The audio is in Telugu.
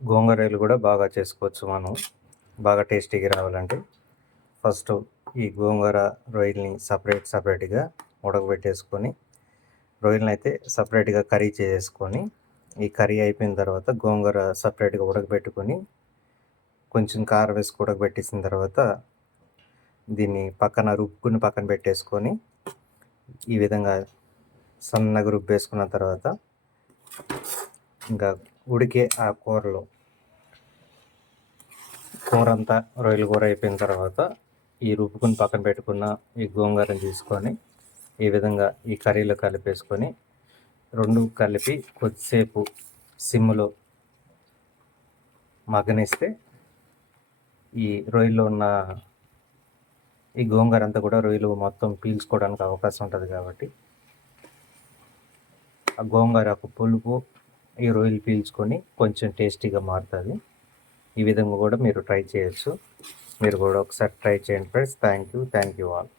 గోంగూరలు కూడా బాగా చేసుకోవచ్చు మనం. బాగా టేస్టీగా రావాలంటే ఫస్ట్ ఈ గోంగూర రొయ్యల్ని సపరేట్గా ఉడకబెట్టేసుకొని, రొయ్యలని అయితే సపరేట్గా కర్రీ చేసుకొని, ఈ కర్రీ అయిపోయిన తర్వాత గోంగూర సపరేట్గా ఉడకబెట్టుకొని, కొంచెం కారం వేసి ఉడకబెట్టేసిన తర్వాత దీన్ని రుబ్బుకుని పక్కన పెట్టేసుకొని, ఈ విధంగా సన్నగా రుబ్బేసుకున్న తర్వాత ఇంకా ఉడికే ఆ కూర అంతా రొయ్యల కూర అయిపోయిన తర్వాత ఈ రుబ్బుకుని పక్కన పెట్టుకున్న ఈ గోంగూరని తీసుకొని ఈ విధంగా ఈ కర్రీలో కలిపేసుకొని రెండు కలిపి కొద్దిసేపు సిమ్లో మగ్గనిస్తే ఈ రొయ్యలో ఉన్న ఈ గోంగూర అంతా కూడా రొయ్యలు మొత్తం పీల్చుకోవడానికి అవకాశం ఉంటుంది కాబట్టి ఆ గోంగూర పులుపు ఈ రొయ్యలు పీల్చుకొని కొంచెం టేస్టీగా మారుతుంది. ఈ విధంగా కూడా మీరు ట్రై చేయొచ్చు. మీరు కూడా ఒకసారి ట్రై చేయండి ఫ్రెండ్స్. Thank you all.